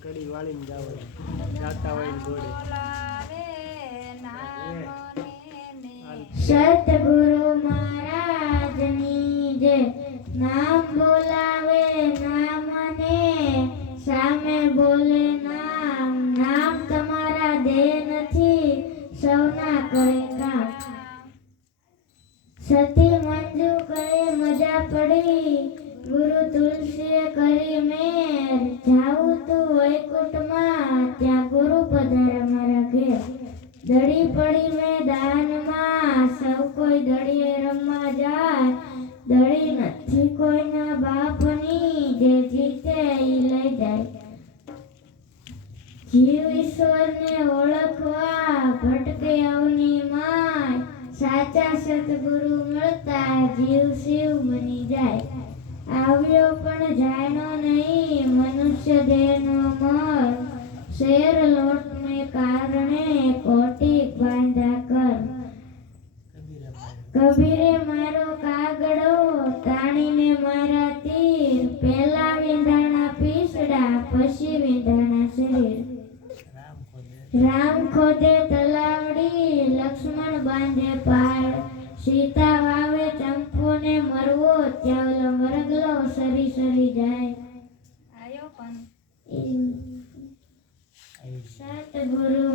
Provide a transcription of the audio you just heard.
કડી વાળીને જાતા હોય ઘોડે સતગુરુ મહારાજની જય નામ બોલાવે નામને સામે બોલે નામ નામ તમારા દેહ નથી સૌના કરે કામ સતી મંજુ કહે મજા પડી ગુરુ તુલસીએ કરી મેર જાવું તું વૈકુંઠમાં ત્યાં ગુરુ પધાર્યા મારા ઘેર દડી પડી મેદાનમાં સૌ કોઈ દડીએ રમવા જાય દડી નથી કોઈના બાપની જે જીતે ઈ લઈ જાય જીવ ઈશ્વરને ઓળખવા ભટકે અવની માય સાચા સતગુરુ મળતા જીવ શિવ બની જાય આવ્યો પણ જાયનો નહીં મનુષ્ય દેહનો મર શેર લોટને કારણે કોટી બાંધા કર કબીરે મારો કાગડો તાણીને મારા તીર પહેલા વિંધાણા પીસડા પછી વિંધાણા શરીર રામ ખોદે તલાવડી લક્ષ્મણ બાંધે પાળ સીતા વાવે ચંપોને મરવો ચાવલો મરગલો સરી સરી જાય આયો પણ સતગુરુ